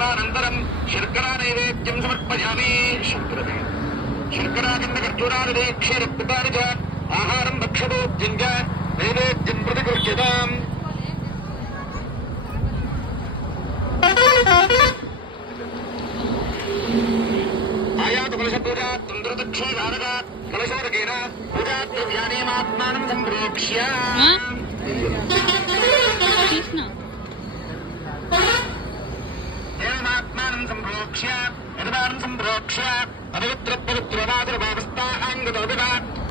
తదనంతరం శర్కరా నైవేద్యం సమర్పయామి. శంకరమే. శర్కరాగంధ ఖర్జూరాది క్షీరపితాని చ ఆహారం భక్షభోజ్యం చ. నైవేద్యం ప్రతిగృహ్యతాం ఆయాతు కలశ పూజా తంద్రదక్షేగారక కలశోదకేన పూజా ద్రవ్యానేమాత్మానం సంప్రేక్ష్య. సంప్రోక్ష్య యజమానం సంప్రోక్ష్య పవిత్ర పవిత్రవాదుర్భావస్థాంగతోదివ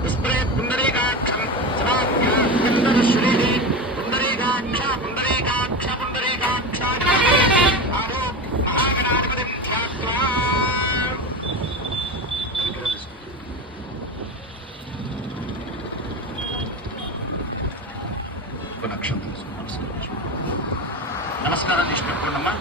విస్ప్రేత్ పుండరీకాక్షం సమాఖ్యాశ్రీ పుండరీకాక్ష పుండరీకాక్ష పుండరీకాక్ష ఆహో మహాగణాధిపతిం ధ్యాత్వా నక్షత్రం నమస్కారం తీసుకుంటున్నమ్మా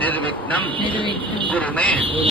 निर्विघ्न निर्विघ्न गुरु में